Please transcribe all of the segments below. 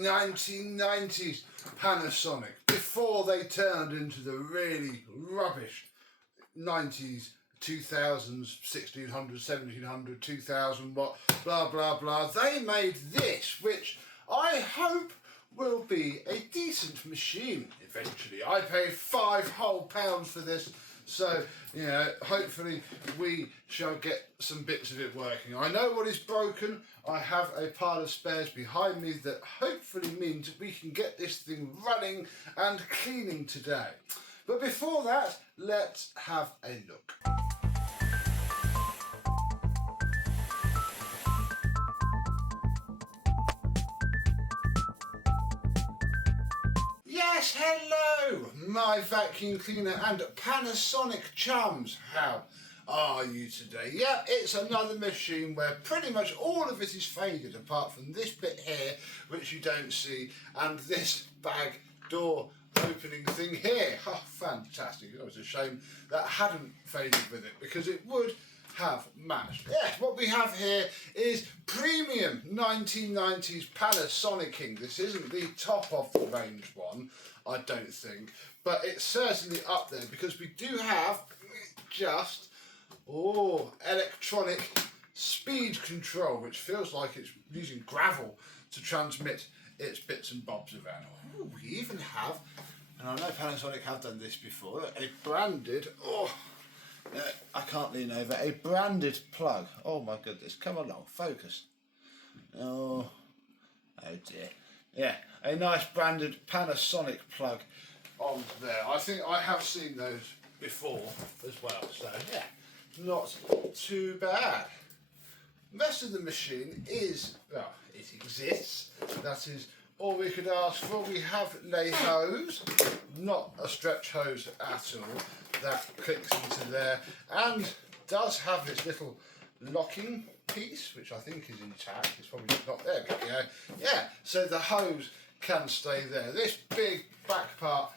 1990s Panasonic, before they turned into the really rubbish 90s, 2000s, 1600, 1700, 2000, what, blah, blah, blah. They made this, which I hope will be a decent machine eventually. I paid £5 whole for this, so, you know, hopefully we shall get some bits of it working. I know what is broken. I have a pile of spares behind me that hopefully means that we can get this thing running and cleaning today. But before that, let's have a look. Yes, hello, my vacuum cleaner and Panasonic chums. How are you today? Yeah, it's another machine where pretty much all of it is faded apart from this bit here, which you don't see, and this bag door opening thing here. Oh, fantastic. It was a shame that hadn't faded with it, because it would have matched. Yes, what we have here is premium 1990s Panasonicing. This isn't the top of the range one, I don't think, but it's certainly up there, because we do have just electronic speed control, which feels like it's using gravel to transmit its bits and bobs around. Ooh, we even have, and I know Panasonic have done this before, a branded, I can't lean over, a branded plug. Oh my goodness, come along, focus. Oh dear. Yeah, a nice branded Panasonic plug on there. I think I have seen those before as well, so yeah, not too bad. The rest of the machine is, well, it exists. That is all we could ask for. We have lay hose, not a stretch hose at all. That clicks into there and does have its little locking piece, which I think is intact. It's probably not there, but yeah. So the hose can stay there. This big back part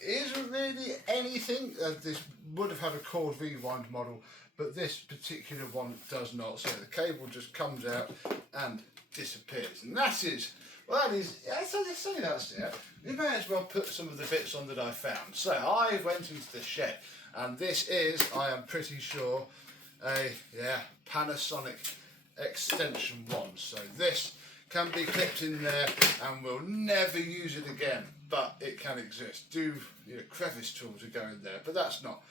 isn't really anything. This would have had a cord rewind model, but this particular one does not. So the cable just comes out and disappears, and that is, well, that is, as I say, that's it. We may as well put some of the bits on that I found. So I went into the shed, and this is, I am pretty sure, a Panasonic extension one. So this can be clipped in there, and we'll never use it again, but it can exist. Crevice tools are going there, but that's not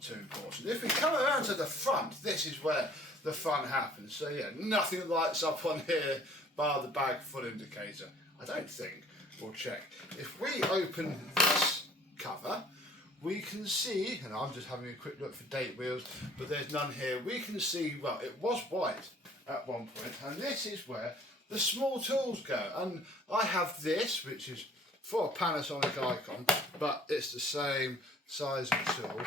too important. If we come around to the front, this is where the fun happens. So yeah, nothing lights up on here bar the bag full indicator, I don't think. We'll check. If we open this cover, we can see, and I'm just having a quick look for date wheels, but there's none here. We can see, well, it was white at one point, and this is where the small tools go. And I have this, which is for a Panasonic icon, but it's the same size of tool.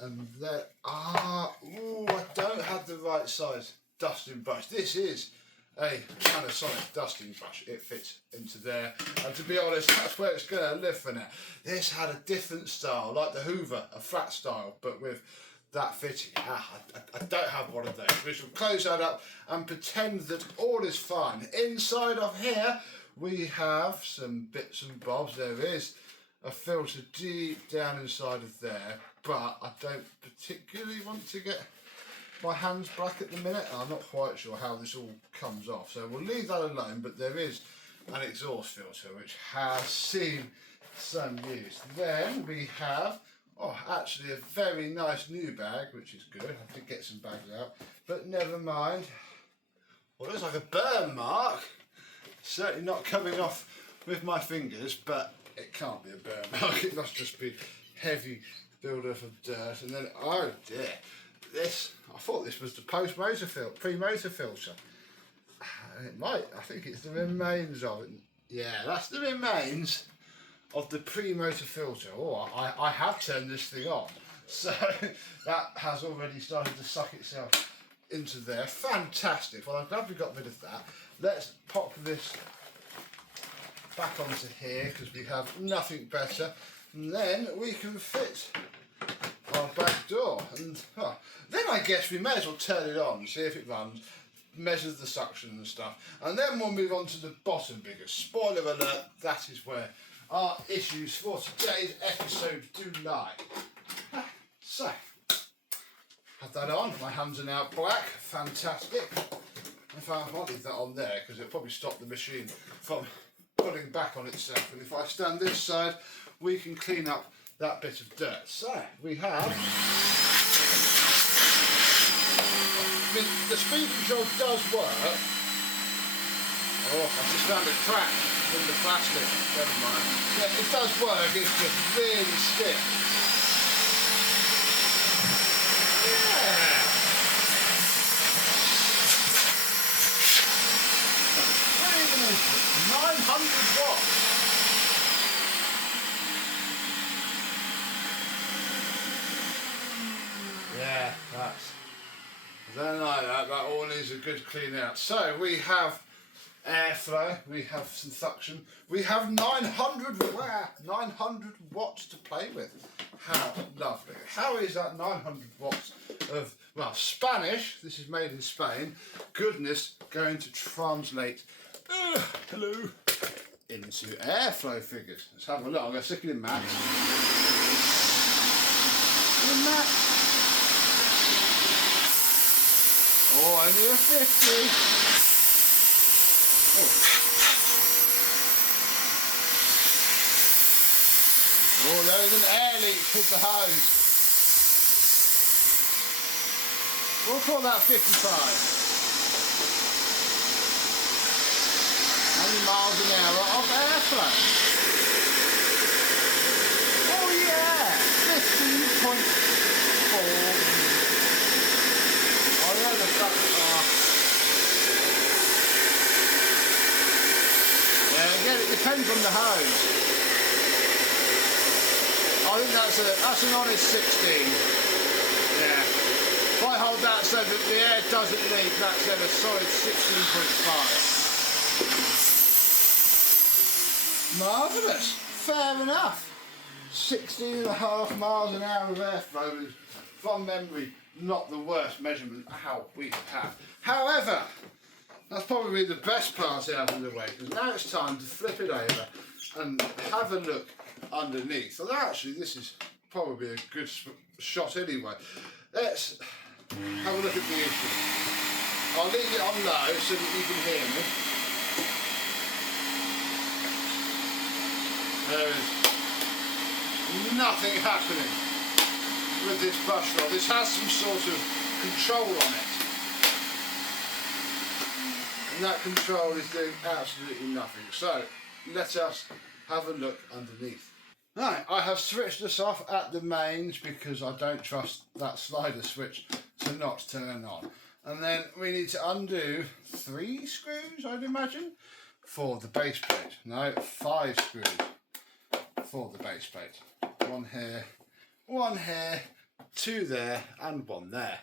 And there are, I don't have the right size dusting brush. This is a Panasonic dusting brush. It fits into there, and to be honest, that's where it's going to live for now. This had a different style, like the Hoover, a flat style, but with that fitting. I don't have one of those. We shall close that up and pretend that all is fine. Inside of here, we have some bits and bobs. There is a filter deep down inside of there, but I don't particularly want to get my hands black at the minute. I'm not quite sure how this all comes off, so we'll leave that alone. But there is an exhaust filter which has seen some use. Then we have, actually a very nice new bag, which is good. I have to get some bags out, but never mind. Well, looks like a burn mark. Certainly not coming off with my fingers, but it can't be a burn mark. It must just be heavy build-up of dirt. And then, oh dear, this, I thought this was the pre-motor filter. It might, I think it's the remains of it. Yeah, that's the remains of the pre-motor filter. I have turned this thing on, so that has already started to suck itself into there. Fantastic. Well, I'm glad we got rid of that. Let's pop this back onto here, because we have nothing better, and then we can fit our back door. And then I guess we may as well turn it on and see if it runs. measures the suction and stuff. And then we'll move on to the bottom because, spoiler alert, that is where our issues for today's episode do lie. So, have that on. My hands are now black. Fantastic. In fact, I might leave that on there because it'll probably stop the machine from putting back on itself. And if I stand this side, we can clean up that bit of dirt. So, we have... the speed control does work. Oh, I just found a crack in the plastic. Never mind. Yeah, it does work. It's just really stiff. Yeah. 900 watts. Yeah, that's... I don't like that. That all needs a good clean out. So we have airflow, we have some suction, we have 900 watts to play with. How lovely. How is that 900 watts of, well, Spanish, this is made in Spain, goodness, going to translate, hello, into airflow figures. Let's have a look. I'm going to stick it in max. In max. Oh, only a 50. Oh, there's an air leak with the hose. We'll call that 55. How many miles an hour of airflow? Oh yeah, 15.4. Oh yeah, the suction. Yeah, again, it depends on the hose. I think that's an honest 16. Yeah. If I hold that so that the air doesn't leak, that's then a solid 16.5. Marvellous. Fair enough. 16.5 miles an hour of airflow is, from memory, not the worst measurement how we have. However, that's probably the best part out of the way, because now it's time to flip it over and have a look underneath. Although actually this is probably a good shot anyway. Let's have a look at the issue. I'll leave it on low so that you can hear me. There is nothing happening with this Brushroll. This has some sort of control on it. And that control is doing absolutely nothing. So, let us have a look underneath. Right, I have switched this off at the mains because I don't trust that slider switch to not turn on. And then we need to undo 3 screws, I'd imagine, for the base plate. No, 5 screws for the base plate. 1 here, 2 there, and 1 there.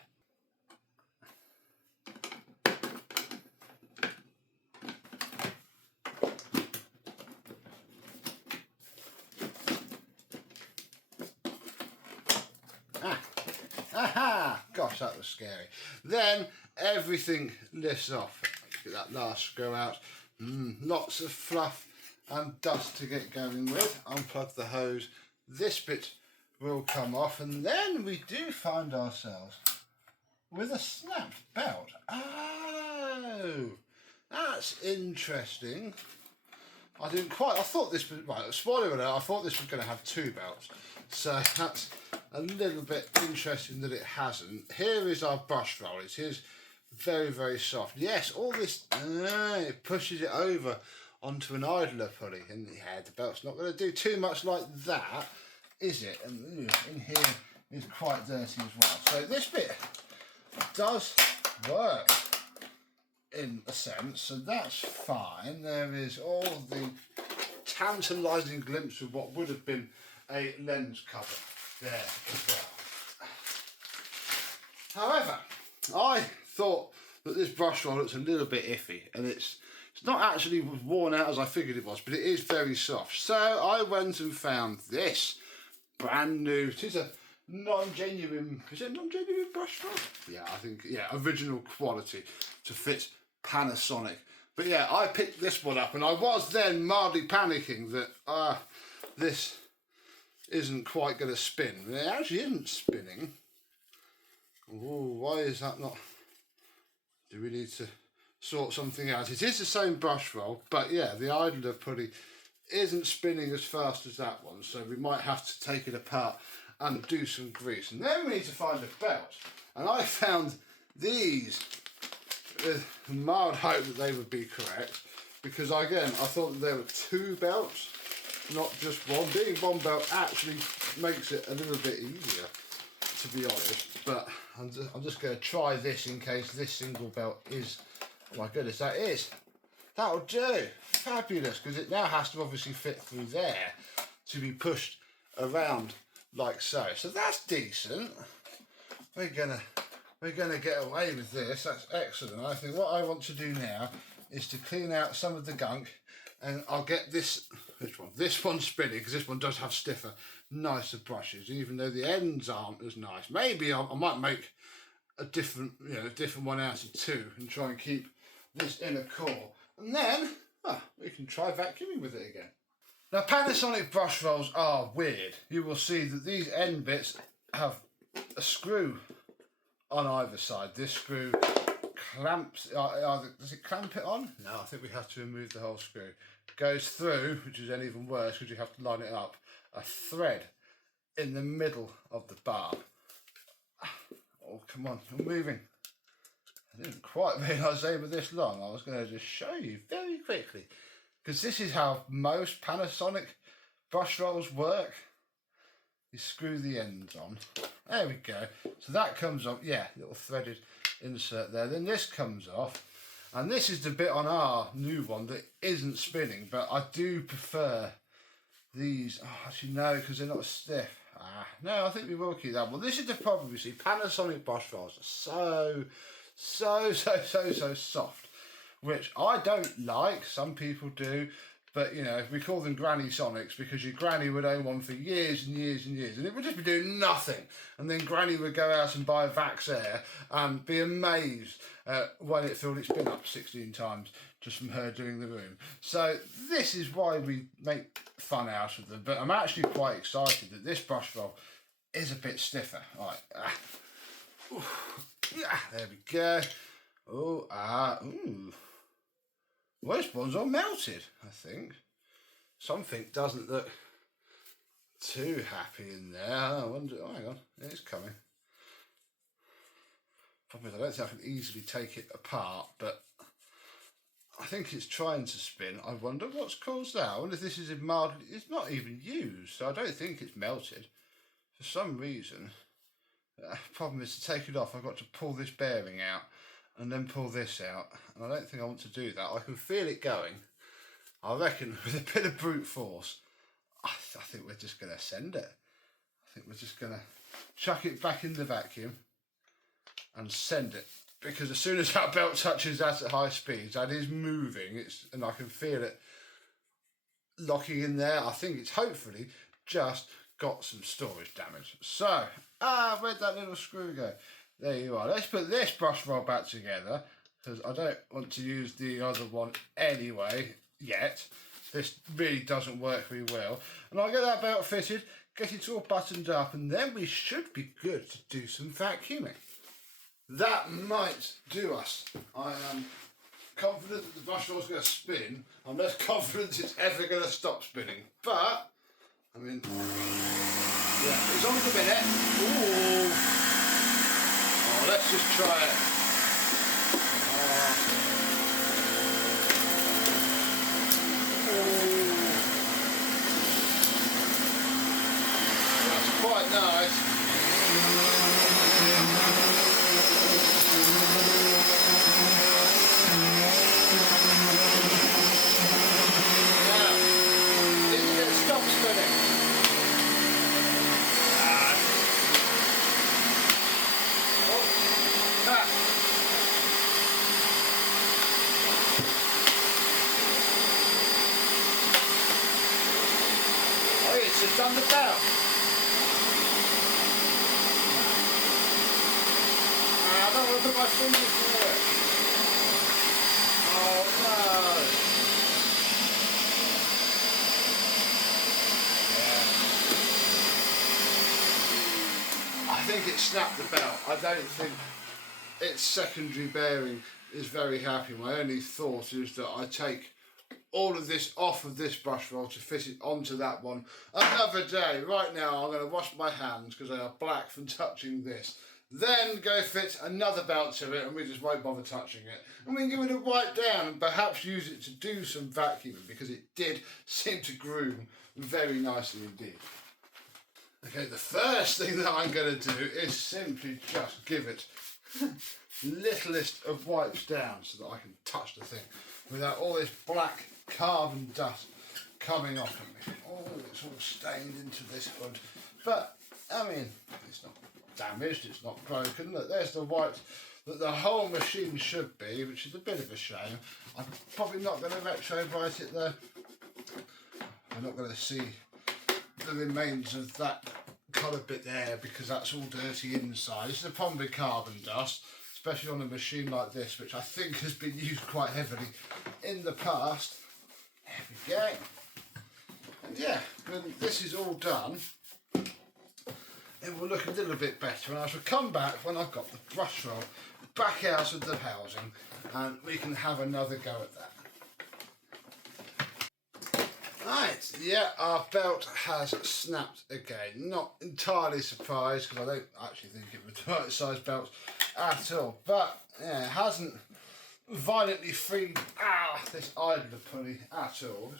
Aha! Gosh, that was scary. Then everything lifts off. Get that last screw out. Lots of fluff and dust to get going with. Unplug the hose. This bit will come off, and then we do find ourselves with a snapped belt. Oh, that's interesting. I thought this was, right, spoiler alert, I thought this was going to have 2 belts. So that's a little bit interesting that it hasn't. Here is our Brushroll. It is very, very soft. Yes, all this, it pushes it over onto an idler pulley. And yeah, the belt's not going to do too much like that, is it? And in here is quite dirty as well. So this bit does work in a sense, so that's fine. There is all the tantalising glimpse of what would have been a lens cover there as well. However, I thought that this Brushroll looks a little bit iffy, and it's not actually worn out as I figured it was, but it is very soft. So I went and found this brand new, it is a non-genuine, is it non-genuine Brushroll? Yeah, I think, yeah, original quality to fit Panasonic. But yeah, I picked this one up and I was then mildly panicking that this isn't quite going to spin. It actually isn't spinning. Oh, why is that not? Do we need to sort something out? It is the same Brushroll, but yeah, the idler pulley isn't spinning as fast as that one, so we might have to take it apart and do some grease. And then we need to find a belt. And I found these with mild hope that they would be correct, because again, I thought that there were two belts, not just one. Being one belt actually makes it a little bit easier, to be honest, but I'm just going to try this in case this single belt is, oh my goodness, that'll do, fabulous, because it now has to obviously fit through there to be pushed around like so. So that's decent. We're gonna get away with this. That's excellent. I think what I want to do now is to clean out some of the gunk, and I'll get this one spinning, because this one does have stiffer, nicer brushes, even though the ends aren't as nice. Maybe I might make a different one out of two and try and keep this inner core, and then we can try vacuuming with it again. Now, Panasonic brush rolls are weird. You will see that these end bits have a screw on either side. This screw clamps, does it clamp it on? No, I think we have to remove the whole screw. Goes through, which is then even worse because you have to line it up, a thread in the middle of the barb. Oh, come on, I'm moving. I didn't quite realise they were this long. I was going to just show you very quickly, because this is how most Panasonic brush rolls work. You screw the ends on. There we go. So that comes off. Yeah, little threaded insert there. Then this comes off. And this is the bit on our new one that isn't spinning, but I do prefer these. Oh, actually no, because they're not stiff. No, I think we will keep that one. This is the problem, you see. Panasonic brush rolls are so soft, which I don't like. Some people do. But, you know, we call them Granny Sonics because your granny would own one for years and years and years, and it would just be doing nothing. And then Granny would go out and buy Vax Air and be amazed when it filled its bin up 16 times just from her doing the room. So this is why we make fun out of them. But I'm actually quite excited that this brush roll is a bit stiffer. Right. There we go. Ooh. Well, this one's all melted, I think. Something doesn't look too happy in there. I wonder, oh, hang on, it's coming. Problem is, I don't think I can easily take it apart, but I think it's trying to spin. I wonder what's caused that. I wonder if this is mildly, it's not even used, so I don't think it's melted. For some reason, problem is to take it off, I've got to pull this bearing out and then pull this out, and I don't think I want to do that. I can feel it going. I reckon with a bit of brute force, I think we're just going to send it. I think we're just going to chuck it back in the vacuum and send it, because as soon as that belt touches that at high speeds, that is moving, and I can feel it locking in there. I think it's hopefully just got some storage damage. So, where'd that little screw go? There you are. Let's put this brush roll back together, because I don't want to use the other one anyway yet. This really doesn't work very well. And I'll get that belt fitted, get it all buttoned up, and then we should be good to do some vacuuming. That might do us. I am confident that the brush roll is going to spin. I'm less confident it's ever going to stop spinning. But, I mean, yeah, it's on for a minute. Ooh. Let's just try it. That's quite nice. Now, is it stop spinning? It's done the belt. I don't want to put my fingers through it. think it snapped the belt. I don't think its secondary bearing is very happy. My only thought is that I take all of this off of this brush roll to fit it onto that one another day. Right now I'm going to wash my hands because they are black from touching this. Then go fit another belt to it and we just won't bother touching it. And we can give it a wipe down and perhaps use it to do some vacuuming because it did seem to groom very nicely indeed. Okay, the first thing that I'm going to do is simply just give it littlest of wipes down so that I can touch the thing without all this black carbon dust coming off of me. Oh, it's all stained into this hood. But, I mean, it's not damaged, it's not broken. Look, there's the wipes that the whole machine should be, which is a bit of a shame. I'm probably not going to retro-bright it though. I'm not going to see the remains of that colour bit there because that's all dirty inside. This is the problem with carbon dust, especially on a machine like this, which I think has been used quite heavily in the past. There we go. And yeah, when this is all done, it will look a little bit better, and I shall come back when I've got the brush roll back out of the housing and we can have another go at that. Right, yeah, our belt has snapped again. Not entirely surprised because I don't actually think it was the right size belt at all. But yeah, it hasn't violently freed this idler pulley at all.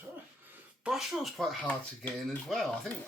Brush roll's quite hard to get in as well. I think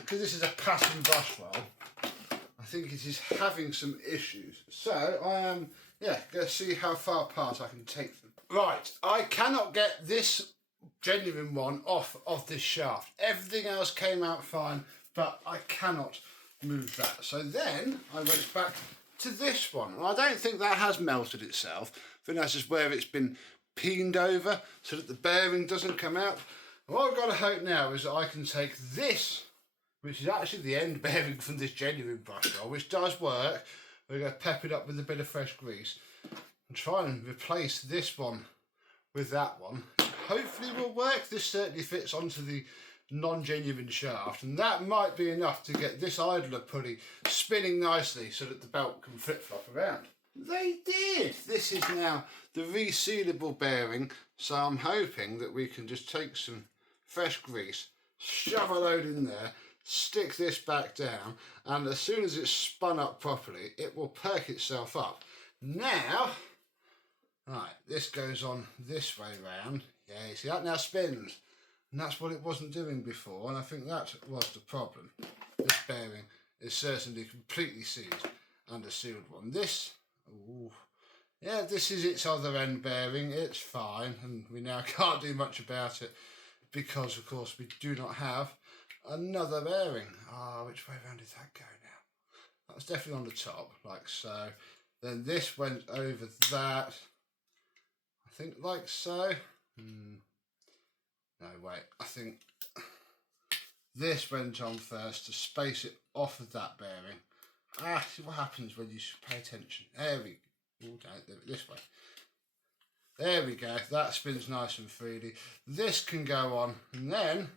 because this is a pattern brush roll, I think it is having some issues. So I am going to see how far apart I can take them. Right, I cannot get this genuine one off of this shaft. Everything else came out fine, but I cannot move that. So then I went back to this one. And I don't think that has melted itself. I think that's just where it's been peened over so that the bearing doesn't come out. And what I've got to hope now is that I can take this, which is actually the end bearing from this genuine brush roll, which does work. We're going to pep it up with a bit of fresh grease and try and replace this one with that one. Hopefully will work. This certainly fits onto the non-genuine shaft, and that might be enough to get this idler pulley spinning nicely so that the belt can flip-flop around. They did! This is now the resealable bearing, so I'm hoping that we can just take some fresh grease, shove a load in there, stick this back down, and as soon as it's spun up properly, it will perk itself up. Now, right, this goes on this way round. Yeah, you see that now spins, and that's what it wasn't doing before, and I think that was the problem. This bearing is certainly completely seized and a sealed one. This, yeah, this is its other end bearing. It's fine, and we now can't do much about it because, of course, we do not have another bearing. Which way round did that go now? That was definitely on the top, like so. Then this went over that, I think, like so. No, wait, I think this went on first to space it off of that bearing. See what happens when you pay attention. There we go. This way. There we go. That spins nice and freely. This can go on, and then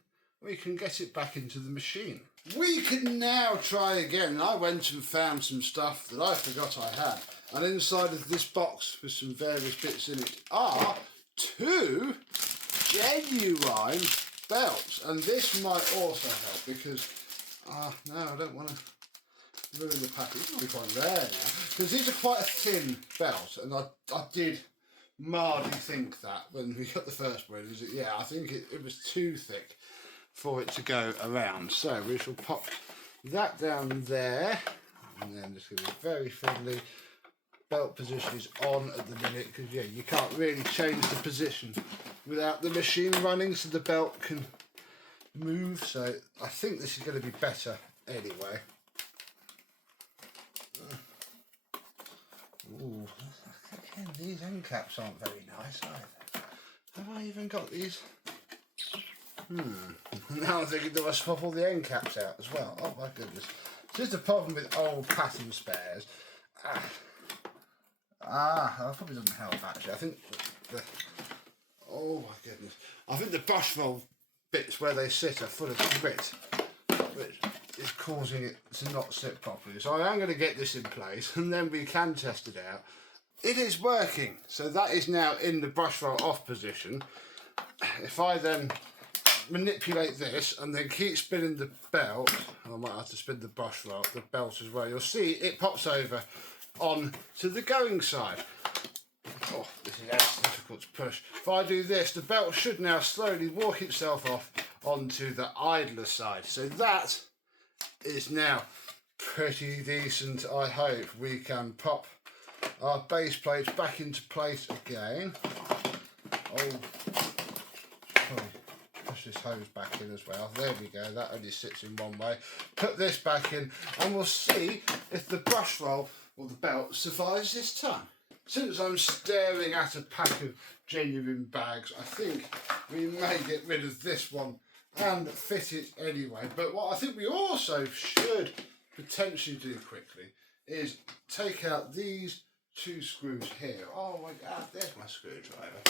we can get it back into the machine. We can now try again. I went and found some stuff that I forgot I had. And inside of this box with some various bits in it are 2 genuine belts, and this might also help because no, I don't want to ruin the package. It's going to be quite rare now because these are quite a thin belt, and I did mildly think that when we got the first one. I think it was too thick for it to go around. So we shall pop that down there, and then just give it very fiddly. Belt position is on at the minute because you can't really change the position without the machine running, so the belt can move. So I think this is going to be better anyway. Ooh, again, these end caps aren't very nice either. Have I even got these? Now I'm thinking, do I swap all the end caps out as well? Oh my goodness. This is the problem with old pattern spares. That probably doesn't help actually. I think oh my goodness. I think the brush roll bits where they sit are full of grit, which is causing it to not sit properly. So I am going to get this in place and then we can test it out. It is working. So that is now in the brush roll off position. If I then manipulate this and then keep spinning the belt, I might have to spin the brush roll, the belt as well, you'll see it pops over on to the going side. Oh, this is difficult to push. If I do this, the belt should now slowly walk itself off onto the idler side. So that is now pretty decent. I hope we can pop our base plates back into place again. Push this hose back in as well. There we go, that only sits in one way. Put this back in and we'll see if the brush roll or the belt survives this time. Since I'm staring at a pack of genuine bags, I think we may get rid of this one and fit it anyway. But what I think we also should potentially do quickly is take out these two screws here. Oh my God, there's my screwdriver.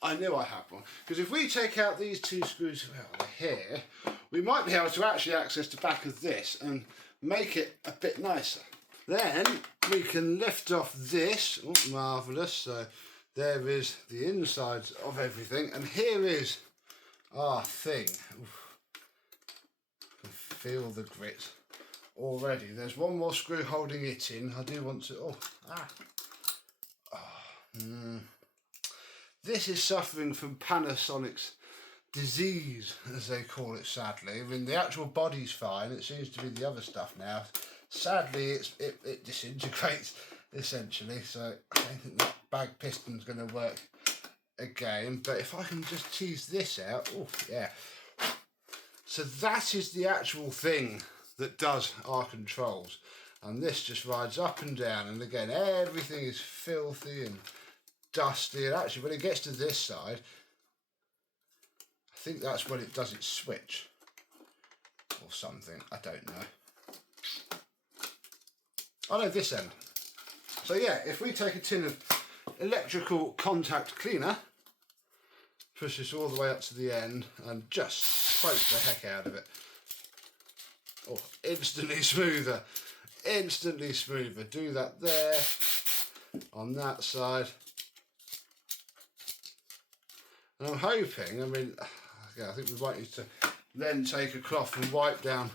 I knew I had one. Because if we take out these two screws here, we might be able to actually access the back of this and make it a bit nicer. Then we can lift off this. Oh, marvellous. So there is the insides of everything. And here is our thing. Oof. I can feel the grit already. There's one more screw holding it in. I do want to... This is suffering from Panasonic's disease, as they call it, sadly. I mean, the actual body's fine. It seems to be the other stuff now. Sadly, it disintegrates, essentially. So I don't think that bag piston's going to work again. But if I can just tease this out, oh yeah. So that is the actual thing that does our controls. And this just rides up and down. And again, everything is filthy and dusty. And actually, when it gets to this side, I think that's when it does its switch. Or something. I don't know. Oh no, this end. So yeah, if we take a tin of electrical contact cleaner, push this all the way up to the end and just scrape the heck out of it. Oh, instantly smoother. Instantly smoother. Do that there, on that side. And I'm hoping, I mean, yeah, I think we might need to then take a cloth and wipe down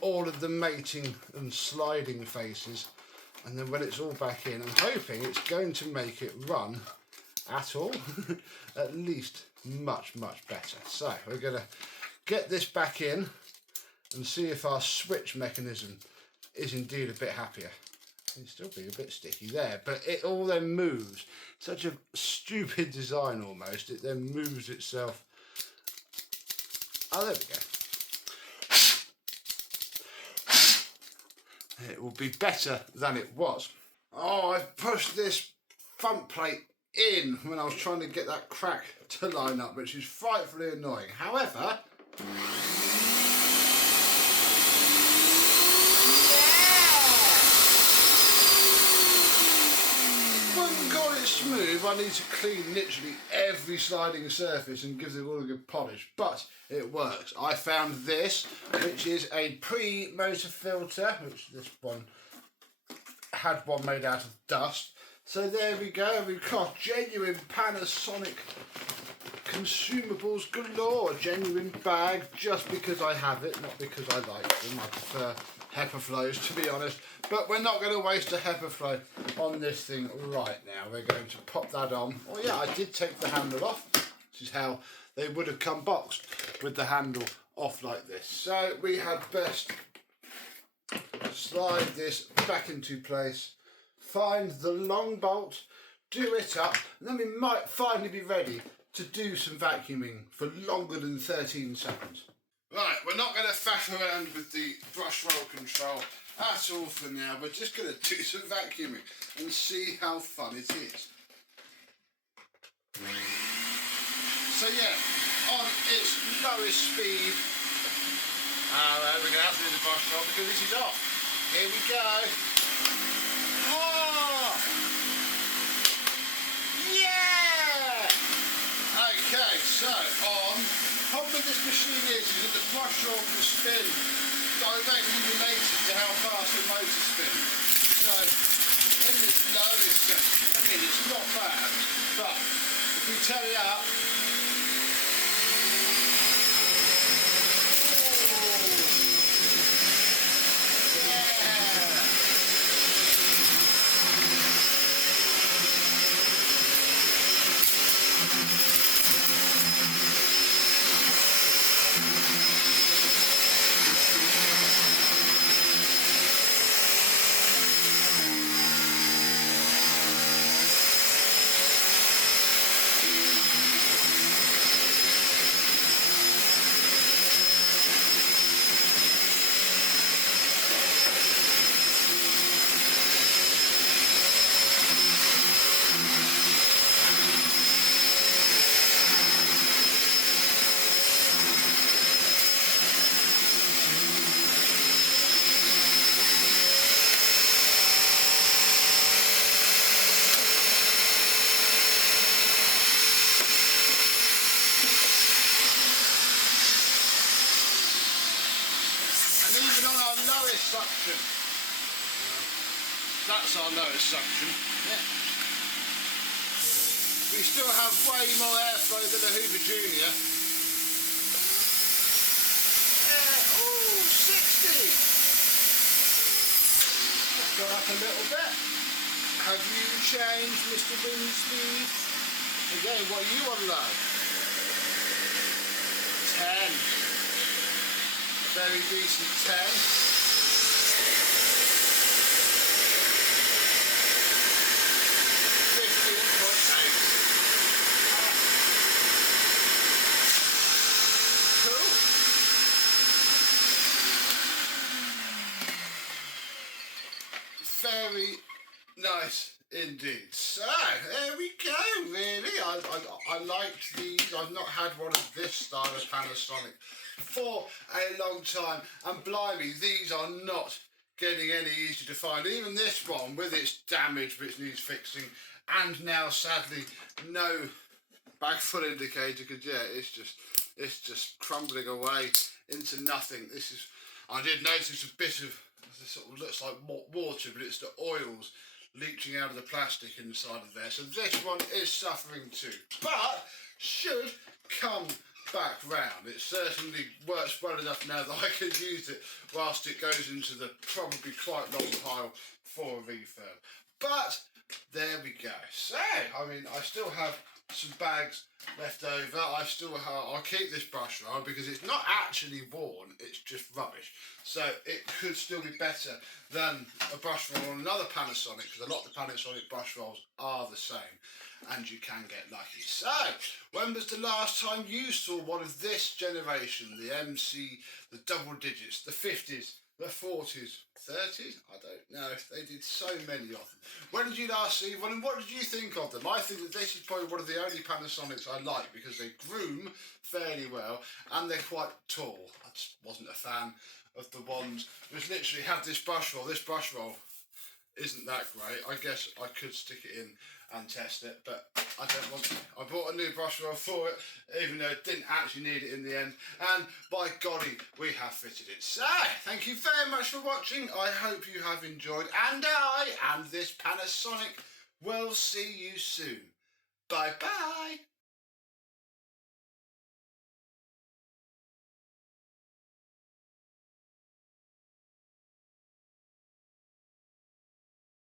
all of the mating and sliding faces, and then when it's all back in, I'm hoping it's going to make it run at all, at least much better. So we're going to get this back in and see if our switch mechanism is indeed a bit happier. It's still being a bit sticky there, but it all then moves. Such a stupid design almost. It then moves itself. Oh, there we go. It will be better than it was. Oh, I've pushed this front plate in when I was trying to get that crack to line up, which is frightfully annoying. However, smooth, I need to clean literally every sliding surface and give them all a good polish, but it works. I found this, which is a pre-motor filter, which this one had one made out of dust. So there we go, we've got genuine Panasonic consumables galore. Genuine bag, just because I have it, not because I like them. I prefer HEPA flows, to be honest. But we're not going to waste a HEPA flow on this thing right now. We're going to pop that on. Oh yeah, I did take the handle off. This is how they would have come boxed, with the handle off like this. So we had best slide this back into place, find the long bolt, do it up, and then we might finally be ready to do some vacuuming for longer than 13 seconds. Right, we're not going to faff around with the brush roll control at all for now. We're just going to do some vacuuming and see how fun it is. So yeah, on its lowest speed, we're going to have to do the brush roll because this is off. Here we go. Oh! Yeah! Okay, so on. The problem with this machine is that the brush roll can spin directly related to how fast the motor spins. So, in this lowest section, I mean, it's not bad, but if we turn it up, suction. That's our lowest suction. Yeah. We still have way more airflow than the Hoover Junior. Ooh, 60. That's gone up a little bit. Have you changed, Mr. Wind Speed? Again, what are you on low? 10. Very decent 10. 15.8. Very nice indeed. So there we go. Really, I liked these. I've not had one of this style of Panasonic for a long time, and blimey, these are not getting any easier to find. Even this one, with its damage which needs fixing, and now sadly no backfoot indicator, because yeah, it's just crumbling away into nothing. This is, I did notice a bit of, this sort of looks like water, but it's the oils leaching out of the plastic inside of there. So this one is suffering too, but should come back round. It certainly works well enough now that I can use it whilst it goes into the probably quite long pile for a refurb. But there we go. So I mean, I still have some bags left over. I'll keep this brush roll because it's not actually worn, it's just rubbish. So it could still be better than a brush roll on another Panasonic, because a lot of the Panasonic brush rolls are the same and you can get lucky. So when was the last time you saw one of this generation, the MC, the double digits, the 50s, the 40s, 30s? I don't know. They did so many of them. When did you last see one, and what did you think of them? I think that this is probably one of the only Panasonics I like because they groom fairly well and they're quite tall. I just wasn't a fan of the ones which literally have this brush roll. This brush roll isn't that great. I guess I could stick it in and test it, but I don't want to. I bought a new brush roll for it, even though it didn't actually need it in the end, and by golly, we have fitted it. So, thank you very much for watching. I hope you have enjoyed, and I and this Panasonic will see you soon. Bye bye.